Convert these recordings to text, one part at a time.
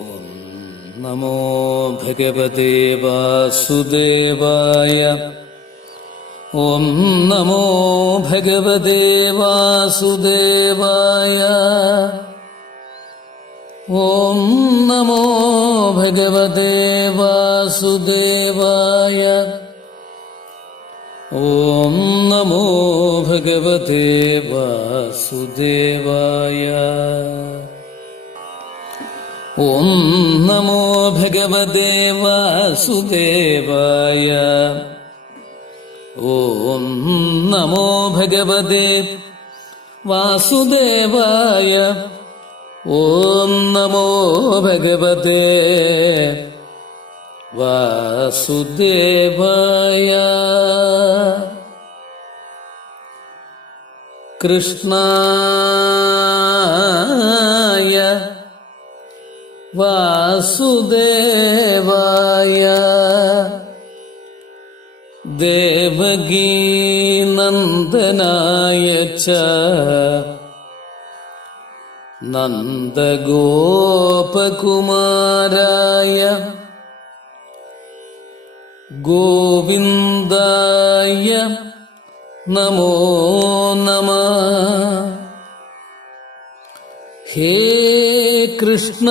ഓം നമോ ഭഗവതേ വാസുദേവായ. ഓം നമോ ഭഗവതേ വാസുദേവായ. ഓം നമോ ഭഗവതേ വാസുദേവായ. ഓം നമോ ഭഗവതേ വാസുദേവായ. ഓം നമോ ഭഗവതേ വാസുദേവായ. ഓം നമോ ഭഗവതേ വാസുദേവായ. ഓം നമോ ഭഗവതേ വാസുദേവായ. കൃഷ്ണായ വാസുദേവായ. ദേവകീനന്ദനായ ച നന്ദഗോപകുമാരായ ഗോവിന്ദായ നമോ നമഃ. ഹേ കൃഷ്ണ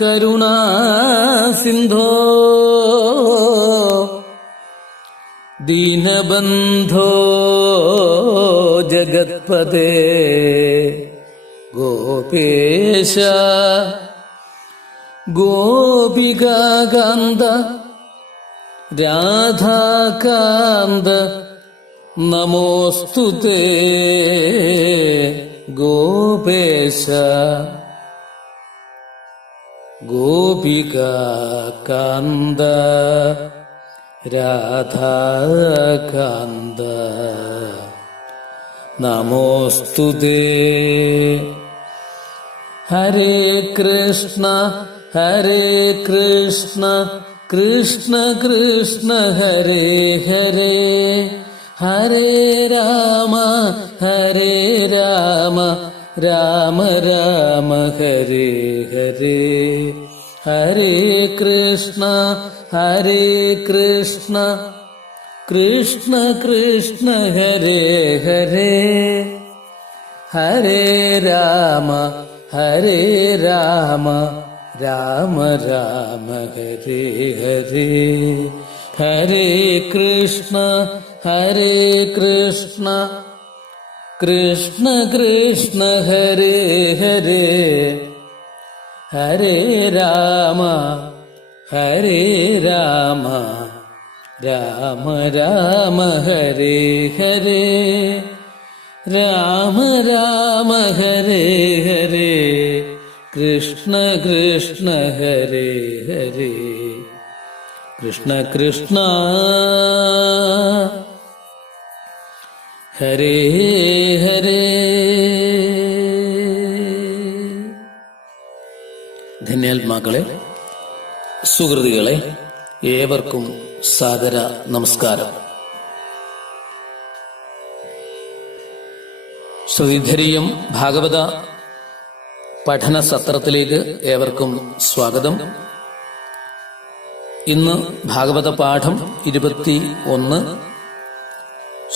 കരുണാ സിന്ധോ ദീനബന്ധോ ജഗത്പദേ ഗോപേശ ഗോപികാകാന്ത രാധാകാന്ത നമോസ്തുതേ ഗോപേശ. ഗോപികാകാന്ത രാധാകാന്ത നമോസ്തുതേ. ഹരേ കൃഷ്ണ ഹരേ കൃഷ്ണ കൃഷ്ണ കൃഷ്ണ ഹരേ ഹരേ. ഹരേ രാമ ഹരേ രാമ രാമ രാമ ഹരേ ഹരേ. ഹരേ കൃഷ്ണ ഹരേ കൃഷ്ണ കൃഷ്ണ കൃഷ്ണ ഹരേ ഹരേ. ഹരേ രാമ ഹരേ രാമ രാമ രാമ ഹരേ ഹരേ. ഹരേ കൃഷ്ണ ഹരേ കൃഷ്ണ കൃഷ്ണ കൃഷ്ണ ഹരേ ഹരേ. ഹരേ രാമ ഹരേ രാമ രാമ രാമ ഹരേ ഹരേ. രാമ രാമ ഹരേ ഹരേ. കൃഷ്ണ കൃഷ്ണ ഹരേ ഹരേ. കൃഷ്ണ കൃഷ്ണ ഹരേ ഹരേ. ധന്യാത്മാക്കളെ, സുഹൃതികളെ, ഏവർക്കും സാദര നമസ്കാരം. ശ്രീധരീയം ഭാഗവത പഠന സത്രത്തിലേക്ക് ഏവർക്കും സ്വാഗതം. ഇന്ന് ഭാഗവത പാഠം 21,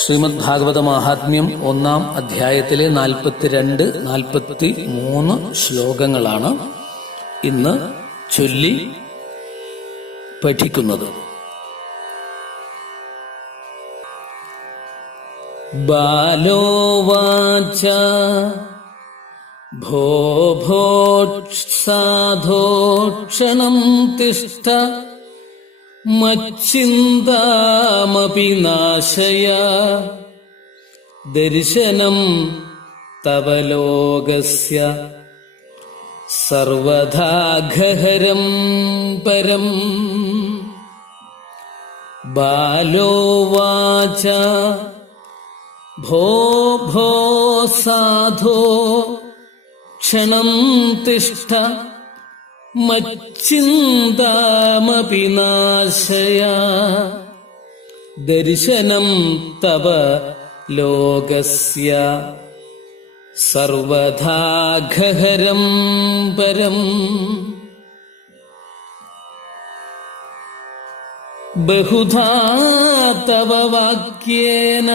ശ്രീമദ് ഭാഗവത മഹാത്മ്യം 1-ാം അധ്യായത്തിലെ 42, 43 ശ്ലോകങ്ങളാണ് ഇന്ന് ചൊല്ലി പഠിക്കുന്നത്. ബാലോവാച ഭോ ഭോ സാധോ ക്ഷണം തിഷ്ഠ മച്ഛിന്താമപി നാശയ ദർശനം തവ ലോകസ്യ സർവഥാ ഗഹരം പരം. ബാലോവാച ഭോ ഭോ സാധോ ക്ഷണം തിഷ്ഠ മച്ഛിന്താമപി നാശയ ദർശനം തവ ലോകസ്യ സർവഥാ ഗഹരം പരം. ബഹുധാ തവ വാക്യേന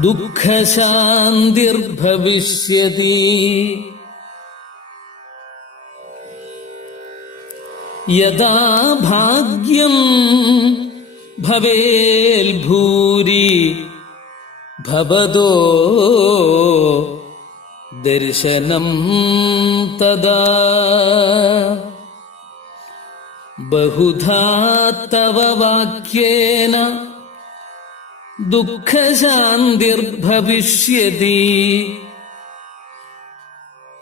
ദുഃഖശാന്തിർഭവിഷ്യതി. യദാ ഭാഗ്യം ഭവേൽ ഭൂരി ഭവതോ ദർശനം തദാ ബഹുധാ തവ വാക്യേന ദുഃഖശാന്തിർഭവിഷ്യതി.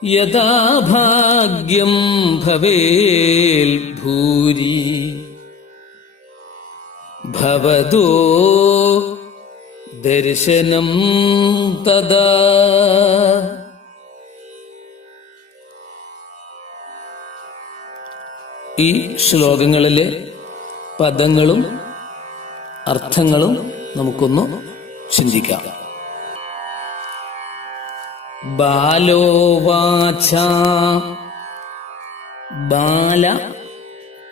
യദാ ഭാഗ്യം ഭവേൽ ഭൂരി ഭവതോ ദർശനം തദാ. ഈ ശ്ലോകങ്ങളിലെ പദങ്ങളും അർത്ഥങ്ങളും നമുക്കൊന്ന് ചിന്തിക്കാം. ബാലോവാച, ബാല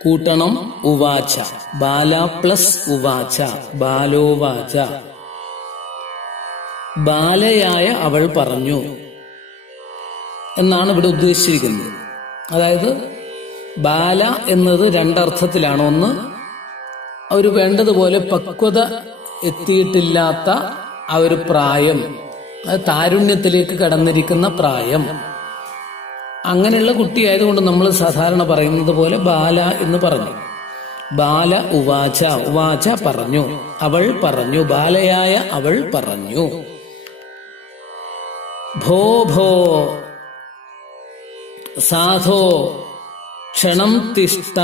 കൂട്ടണം ഉവാച, ബാല പ്ലസ് ഉവാച, ബാലോവാച. ബാലയായ അവൾ പറഞ്ഞു എന്നാണ് ഇവിടെ ഉദ്ദേശിച്ചിരിക്കുന്നത്. അതായത് ബാല എന്നത് രണ്ടർത്ഥത്തിലാണ്. ഒന്ന്, അവർ വേണ്ടതുപോലെ പക്വത എത്തിയിട്ടില്ലാത്ത ആ ഒരു പ്രായം, അത് താരുണ്യത്തിലേക്ക് കടന്നിരിക്കുന്ന പ്രായം. അങ്ങനെയുള്ള കുട്ടിയായതുകൊണ്ട് നമ്മൾ സാധാരണ പറയുന്നത് പോലെ ബാല എന്ന് പറഞ്ഞു. ബാല ഉവാച, ഉവാച പറഞ്ഞു, അവൾ പറഞ്ഞു, ബാലയായ അവൾ പറഞ്ഞു. ഭോ ഭോ സാധോ ക്ഷണം തിഷ്ഠ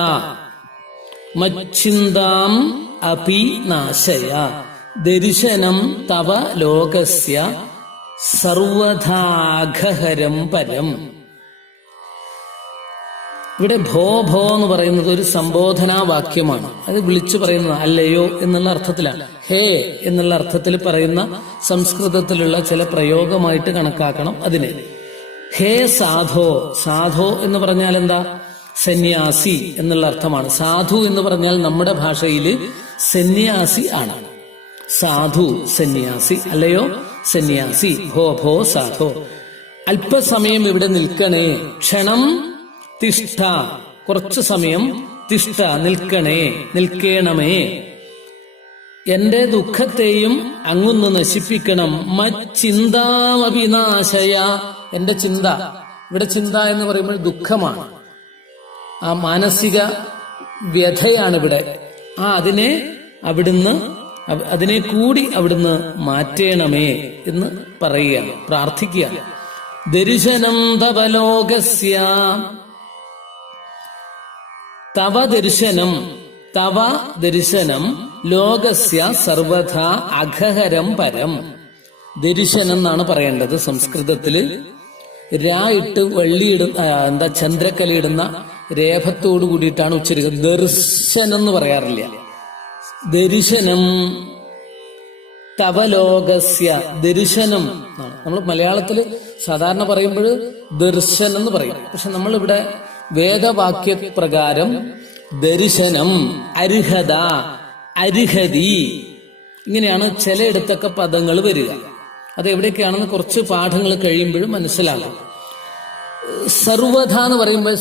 മച്ഛിന്താം അപി നാശയ ദർശനം തവ ലോകസ്യ സർവഥാഘഹരം പരം. ഇവിടെ ഭോ ഭോ എന്ന് പറയുന്നത് ഒരു സംബോധനാ വാക്യമാണ്. അത് വിളിച്ചു പറയുന്നത് അല്ലയോ എന്നുള്ള അർത്ഥത്തിലാണ്. ഹേ എന്നുള്ള അർത്ഥത്തിൽ പറയുന്ന സംസ്കൃതത്തിലുള്ള ചില പ്രയോഗമായിട്ട് കണക്കാക്കണം അതിനെ. ഹേ സാധോ, സാധോ എന്ന് പറഞ്ഞാൽ എന്താ? സന്യാസി എന്നുള്ള അർത്ഥമാണ്. സാധു എന്ന് പറഞ്ഞാൽ നമ്മുടെ ഭാഷയിൽ സന്യാസി ആണ്. സാധു സന്യാസി, അല്ലയോ സന്യാസി. ഭോ ഭോ സാധോ, അല്പസമയം ഇവിടെ നിൽക്കണേ. ക്ഷണം തിഷ്ഠ, കുറച്ചു സമയം. തിഷ്ഠ നിൽക്കണേ, നിൽക്കേണമേ. എന്റെ ദുഃഖത്തെയും അങ്ങൊന്ന് നശിപ്പിക്കണം. മച്ചിന്താമവിനാശയ, എന്റെ ചിന്ത. ഇവിടെ ചിന്ത എന്ന് പറയുമ്പോൾ ദുഃഖമാണ്, ആ മാനസിക വ്യഥയാണ് ഇവിടെ. അതിനെ അവിടുന്ന്, അതിനെ കൂടി അവിടുന്ന് മാറ്റേണമേ എന്ന് പറയുകയാണ്, പ്രാർത്ഥിക്കുകയാണ്. ദർശനം തവ ലോകസ്യ, തവ ദർശനം, തവ ദർശനം ലോകസ്യ സർവഥാ അഘഹരം പരം. ദർശനം എന്നാണ് പറയേണ്ടത് സംസ്കൃതത്തില്. ഇട്ട് വെള്ളിയിടുന്ന ചന്ദ്രക്കലയിടുന്ന രേഖത്തോടു കൂടിയിട്ടാണ് ഉച്ചരിക്കുന്നത്. ദർശനം എന്ന് പറയാറില്ല. ദർശനം തവ ലോകസ്യ, ദർശനം. നമ്മൾ മലയാളത്തില് സാധാരണ പറയുമ്പോൾ ദർശനം എന്ന് പറയും. പക്ഷെ നമ്മളിവിടെ വേദവാക്യ പ്രകാരം ദർശനം, അർഹത, അർഹതി, ഇങ്ങനെയാണ് ചിലയിടത്തൊക്കെ പദങ്ങൾ വരിക. അത് എവിടെയൊക്കെയാണെന്ന് കുറച്ച് പാഠങ്ങൾ കഴിയുമ്പോഴും മനസ്സിലാകും. സർവധ എന്ന് പറയുമ്പോൾ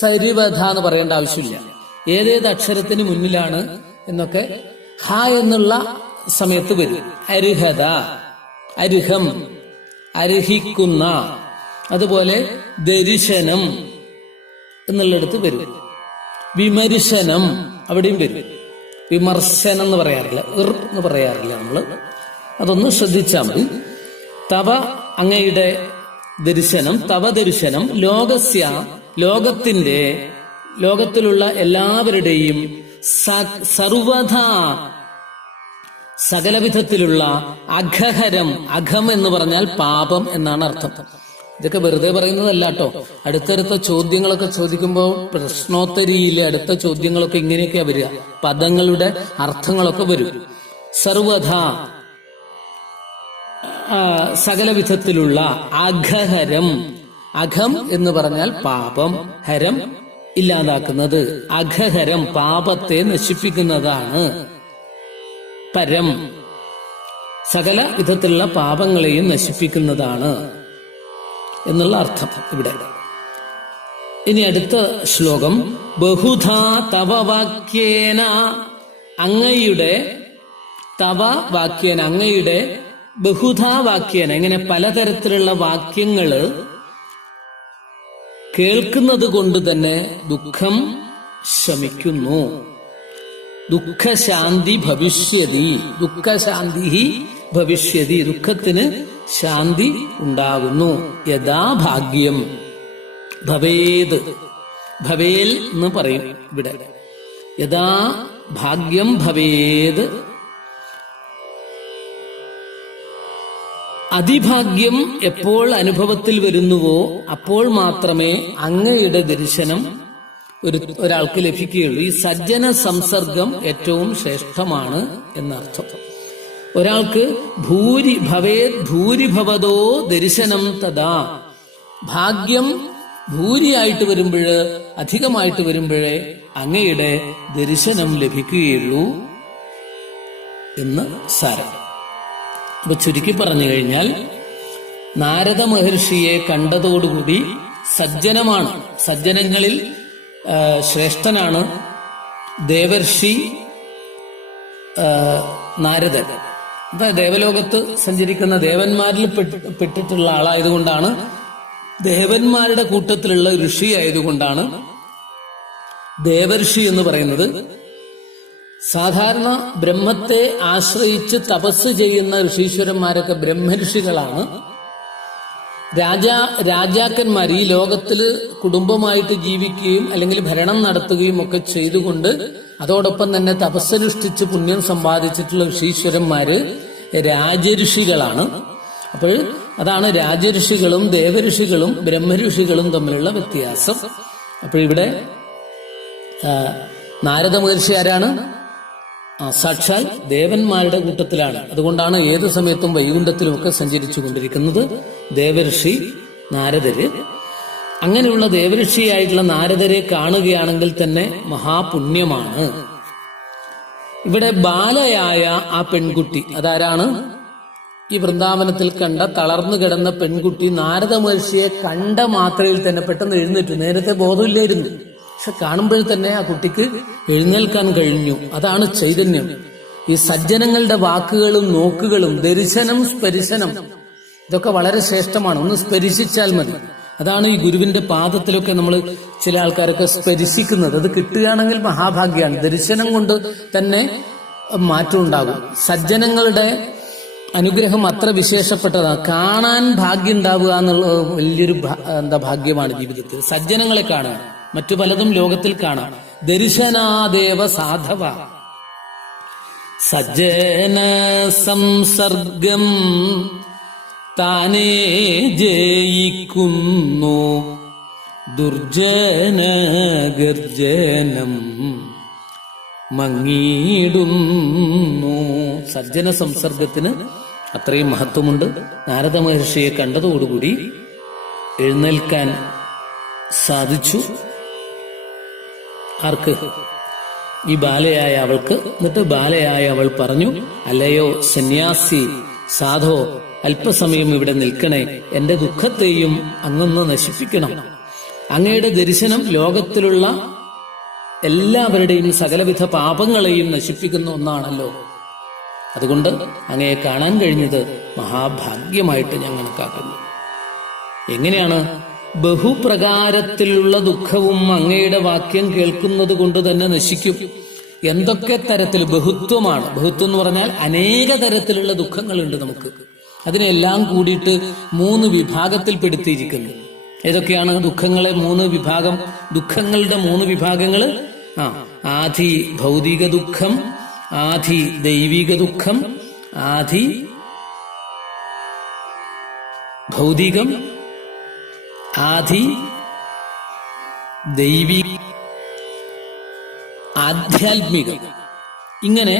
സരിവധ എന്ന് പറയേണ്ട ആവശ്യമില്ല. ഏതേത് അക്ഷരത്തിന് മുന്നിലാണ് എന്നൊക്കെ ഹ എന്നുള്ള സമയത്ത് വരും. അർഹത, അർഹം, അർഹിക്കുന്ന. അതുപോലെ ദർശനം എന്നുള്ളിടത്ത് വരും. വിമർശനം അവിടെയും വരും. വിമർശനം എന്ന് പറയാറില്ല, എന്ന് പറയാറില്ല നമ്മള്. അതൊന്ന് ശ്രദ്ധിച്ചാൽ മതി. തവ അങ്ങയുടെ ദർശനം, തവ ദർശനം ലോകസ്യ, ലോകത്തിന്റെ, ലോകത്തിലുള്ള എല്ലാവരുടെയും സർവഥ, സകലവിധത്തിലുള്ള അഘഹരം. അഘം എന്ന് പറഞ്ഞാൽ പാപം എന്നാണ് അർത്ഥം. ഇതൊക്കെ വെറുതെ പറയുന്നതല്ല കേട്ടോ. അടുത്തടുത്ത ചോദ്യങ്ങളൊക്കെ ചോദിക്കുമ്പോൾ പ്രശ്നോത്തരിയിലെ അടുത്ത ചോദ്യങ്ങളൊക്കെ ഇങ്ങനെയൊക്കെയാ വരിക. പദങ്ങളുടെ അർത്ഥങ്ങളൊക്കെ വരും. സർവഥ, സകലവിധത്തിലുള്ള അഘഹരം. അഘം എന്ന് പറഞ്ഞാൽ പാപം, ഹരം ഇല്ലാതാക്കുന്നത്, അഘഹരം പാപത്തെ നശിപ്പിക്കുന്നതാണ്, പരം സകല വിധത്തിലുള്ള പാപങ്ങളെയും നശിപ്പിക്കുന്നതാണ് എന്നുള്ള അർത്ഥം ഇവിടെ. ഇനി അടുത്ത ശ്ലോകം, ബഹുധാ തവ വാക്യേന, അങ്ങയുടെ തവ വാക്യേന, അങ്ങയുടെ ബഹുധാ വാക്യേന, ഇങ്ങനെ പലതരത്തിലുള്ള വാക്യങ്ങള് കേൾക്കുന്നത് കൊണ്ട് തന്നെ ദുഃഖം ശമിക്കുന്നു. ദുഃഖശാന്തി ഭവിഷ്യതി, ദുഃഖശാന്തി ഭവിഷ്യതി, ദുഃഖത്തിന് ശാന്തി ഉണ്ടാകുന്നു. യഥാ ഭാഗ്യം ഭവേത്, ഭവേൽ എന്ന് പറയും ഇവിടെ. യഥാ ഭാഗ്യം ഭവേത്, അതിഭാഗ്യം എപ്പോൾ അനുഭവത്തിൽ വരുന്നുവോ അപ്പോൾ മാത്രമേ അങ്ങയുടെ ദർശനം ഒരാൾക്ക് ലഭിക്കുകയുള്ളൂ. ഈ സജ്ജന സംസർഗം ഏറ്റവും ശ്രേഷ്ഠമാണ് എന്നർത്ഥം. ഒരാൾക്ക് ഭൂരിഭവതോ ദർശനം തഥാ, ഭാഗ്യം ഭൂരിയായിട്ട് വരുമ്പോഴ്, അധികമായിട്ട് വരുമ്പോഴേ അങ്ങയുടെ ദർശനം ലഭിക്കുകയുള്ളൂ എന്ന് സാരം. അപ്പൊ ചുരുക്കി പറഞ്ഞു കഴിഞ്ഞാൽ, നാരദ മഹർഷിയെ കണ്ടതോടുകൂടി സജ്ജനമാണ്, സജ്ജനങ്ങളിൽ ശ്രേഷ്ഠനാണ് ദേവർഷി നാരദൻ. ദേവലോകത്ത് സഞ്ചരിക്കുന്ന ദേവന്മാരിൽ പെട്ടിട്ടുള്ള ആളായതുകൊണ്ടാണ്, ദേവന്മാരുടെ കൂട്ടത്തിലുള്ള ഋഷി ആയതുകൊണ്ടാണ് ദേവർഷി എന്ന് പറയുന്നത്. സാധാരണ ബ്രഹ്മത്തെ ആശ്രയിച്ച് തപസ് ചെയ്യുന്ന ഋഷീശ്വരന്മാരൊക്കെ ബ്രഹ്മഋഷികളാണ്. രാജാക്കന്മാർ ഈ ലോകത്തില് കുടുംബമായിട്ട് ജീവിക്കുകയും അല്ലെങ്കിൽ ഭരണം നടത്തുകയും ഒക്കെ ചെയ്തുകൊണ്ട് അതോടൊപ്പം തന്നെ തപസ്സനുഷ്ഠിച്ച് പുണ്യം സമ്പാദിച്ചിട്ടുള്ള ഋഷീശ്വരന്മാര് രാജഋഷികളാണ്. അപ്പോൾ അതാണ് രാജഋഷികളും ദേവഋഷികളും ബ്രഹ്മഋഷികളും തമ്മിലുള്ള വ്യത്യാസം. അപ്പോൾ ഇവിടെ നാരദ മഹർഷി ആരാണ്? സാക്ഷാൽ ദേവന്മാരുടെ കൂട്ടത്തിലാണ്. അതുകൊണ്ടാണ് ഏതു സമയത്തും വൈകുണ്ഠത്തിലുമൊക്കെ സഞ്ചരിച്ചു കൊണ്ടിരിക്കുന്നത് ദേവർഷി നാരദര്. അങ്ങനെയുള്ള ദേവർഷിയായിട്ടുള്ള നാരദരെ കാണുകയാണെങ്കിൽ തന്നെ മഹാപുണ്യമാണ്. ഇവിടെ ബാലയായ ആ പെൺകുട്ടി അതാരാണ്? ഈ വൃന്ദാവനത്തിൽ കണ്ട തളർന്നു കിടന്ന പെൺകുട്ടി നാരദ മഹർഷിയെ കണ്ട മാത്രയിൽ തന്നെ പെട്ടെന്ന് എഴുന്നേറ്റു. നേരത്തെ ബോധമില്ലായിരുന്നു, പക്ഷെ കാണുമ്പോൾ തന്നെ ആ കുട്ടിക്ക് എഴുന്നേൽക്കാൻ കഴിഞ്ഞു. അതാണ് ചൈതന്യം. ഈ സജ്ജനങ്ങളുടെ വാക്കുകളും നോക്കുകളും, ദർശനം, സ്പരിശനം, ഇതൊക്കെ വളരെ ശ്രേഷ്ഠമാണ്. ഒന്ന് സ്പരിശിച്ചാൽ മതി. അതാണ് ഈ ഗുരുവിന്റെ പാദത്തിലൊക്കെ നമ്മൾ ചില ആൾക്കാരൊക്കെ സ്പരിശിക്കുന്നത്. അത് കിട്ടുകയാണെങ്കിൽ മഹാഭാഗ്യമാണ്. ദർശനം കൊണ്ട് തന്നെ മാറ്റം ഉണ്ടാകും. സജ്ജനങ്ങളുടെ അനുഗ്രഹം അത്ര വിശേഷപ്പെട്ടതാണ്. കാണാൻ ഭാഗ്യം ഉണ്ടാവുക എന്നുള്ളത് വലിയൊരു ഭാഗ്യമാണ് ജീവിതത്തിൽ. സജ്ജനങ്ങളെ കാണാൻ, മറ്റു പലതും ലോകത്തിൽ കാണാം. ദർശനാദേവ സാധവ, സജ്ജന സംസർഗം താനേ ജയിക്കുന്നു, ദുർജന ഗർജനം മങ്ങിയിടുന്നു. സജ്ജന സംസർഗത്തിന് അത്രയും മഹത്വമുണ്ട്. നാരദ മഹർഷിയെ കണ്ടതോടുകൂടി എഴുന്നേൽക്കാൻ സാധിച്ചു. ആർക്ക്? ഈ ബാലയായ അവൾക്ക്. എന്നിട്ട് ബാലയായ അവൾ പറഞ്ഞു, അല്ലയോ സന്യാസി, സാധോ, അല്പസമയം ഇവിടെ നിൽക്കണേ. എന്റെ ദുഃഖത്തെയും അങ്ങൊന്ന് നശിപ്പിക്കണം. അങ്ങയുടെ ദർശനം ലോകത്തിലുള്ള എല്ലാവരുടെയും സകലവിധ പാപങ്ങളെയും നശിപ്പിക്കുന്ന ഒന്നാണല്ലോ. അതുകൊണ്ട് അങ്ങയെ കാണാൻ കഴിഞ്ഞത് മഹാഭാഗ്യമായിട്ട് ഞാൻ കണക്കാക്കുന്നു. എങ്ങനെയാണ്? ബഹുപ്രകാരത്തിലുള്ള ദുഃഖവും അങ്ങയുടെ വാക്യം കേൾക്കുന്നത് കൊണ്ട് തന്നെ നശിക്കും. എന്തൊക്കെ തരത്തിൽ? ബഹുത്വമാണ്. ബഹുത്വം എന്ന് പറഞ്ഞാൽ അനേക തരത്തിലുള്ള ദുഃഖങ്ങളുണ്ട് നമുക്ക്. അതിനെല്ലാം കൂടിയിട്ട് 3 വിഭാഗത്തിൽപ്പെടുത്തിയിരിക്കുന്നു. ഏതൊക്കെയാണ് ദുഃഖങ്ങളെ? 3 വിഭാഗം. ദുഃഖങ്ങളുടെ 3 വിഭാഗങ്ങള്: ആധി ഭൗതിക ദുഃഖം, ആധി ദൈവിക ദുഃഖം, ആധി ഭൗതികം, ആധി ദൈവിക, ആധ്യാത്മികം. ഇങ്ങനെ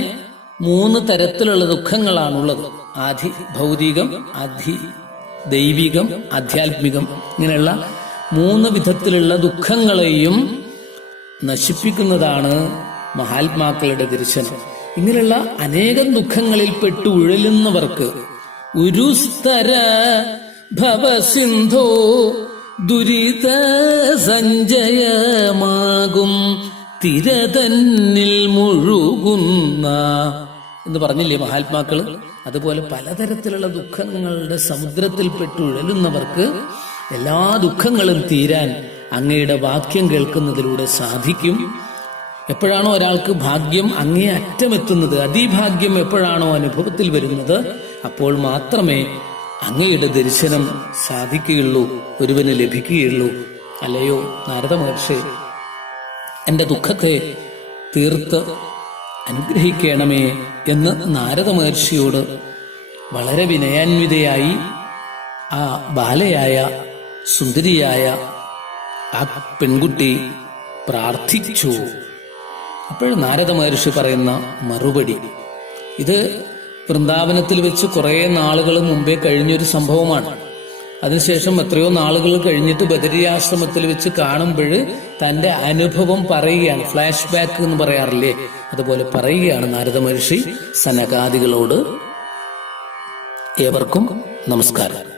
3 തരത്തിലുള്ള ദുഃഖങ്ങളാണുള്ളത്. ആധി ഭൗതികം, ആധി ദൈവികം, ആധ്യാത്മികം. ഇങ്ങനെയുള്ള 3 വിധത്തിലുള്ള ദുഃഖങ്ങളെയും നശിപ്പിക്കുന്നതാണ് മഹാത്മാക്കളുടെ ദർശനം. ഇങ്ങനെയുള്ള അനേകം ദുഃഖങ്ങളിൽ പെട്ട് ഉഴലുന്നവർക്ക് ഉരുസ്തര ഭവസിന്ധോ ദുരിത സഞ്ജയമാകും തിരതന്നിൽ മുഴുകുന്ന എന്ന് പറഞ്ഞില്ലേ മഹാത്മാക്കള്. അതുപോലെ പലതരത്തിലുള്ള ദുഃഖങ്ങളുടെ സമുദ്രത്തിൽപ്പെട്ട് ഉഴലുന്നവർക്ക് എല്ലാ ദുഃഖങ്ങളും തീരാൻ അങ്ങയുടെ വാക്യം കേൾക്കുന്നതിലൂടെ സാധിക്കും. എപ്പോഴാണോ ഒരാൾക്ക് ഭാഗ്യം അങ്ങേ അറ്റമെത്തുന്നത്, അതിഭാഗ്യം എപ്പോഴാണോ അനുഭവത്തിൽ വരുന്നത്, അപ്പോൾ മാത്രമേ അങ്ങയുടെ ദർശനം സാധിക്കുകയുള്ളൂ, ഒരുവന് ലഭിക്കുകയുള്ളൂ. അല്ലയോ നാരദ മഹർഷി, എന്റെ ദുഃഖത്തെ തീർത്ത് അനുഗ്രഹിക്കണമേ എന്ന് നാരദ മഹർഷിയോട് വളരെ വിനയാന്വിതയായി ആ ബാലയായ സുന്ദരിയായ ആ പെൺകുട്ടി പ്രാർത്ഥിച്ചു. അപ്പോൾ നാരദ മഹർഷി പറയുന്ന മറുപടി, ഇത് വൃന്ദാവനത്തിൽ വെച്ച് കുറെ നാളുകൾ മുമ്പേ കഴിഞ്ഞൊരു സംഭവമാണ്. അതിനുശേഷം എത്രയോ നാളുകൾ കഴിഞ്ഞിട്ട് ബദരിയാശ്രമത്തിൽ വെച്ച് കാണുമ്പോൾ തന്റെ അനുഭവം പറയുകയാണ്. ഫ്ലാഷ് ബാക്ക് എന്ന് പറയാറില്ലേ, അതുപോലെ പറയുകയാണ് നാരദ മഹർഷി സനകാദികളോട്. ഏവർക്കും നമസ്കാരം.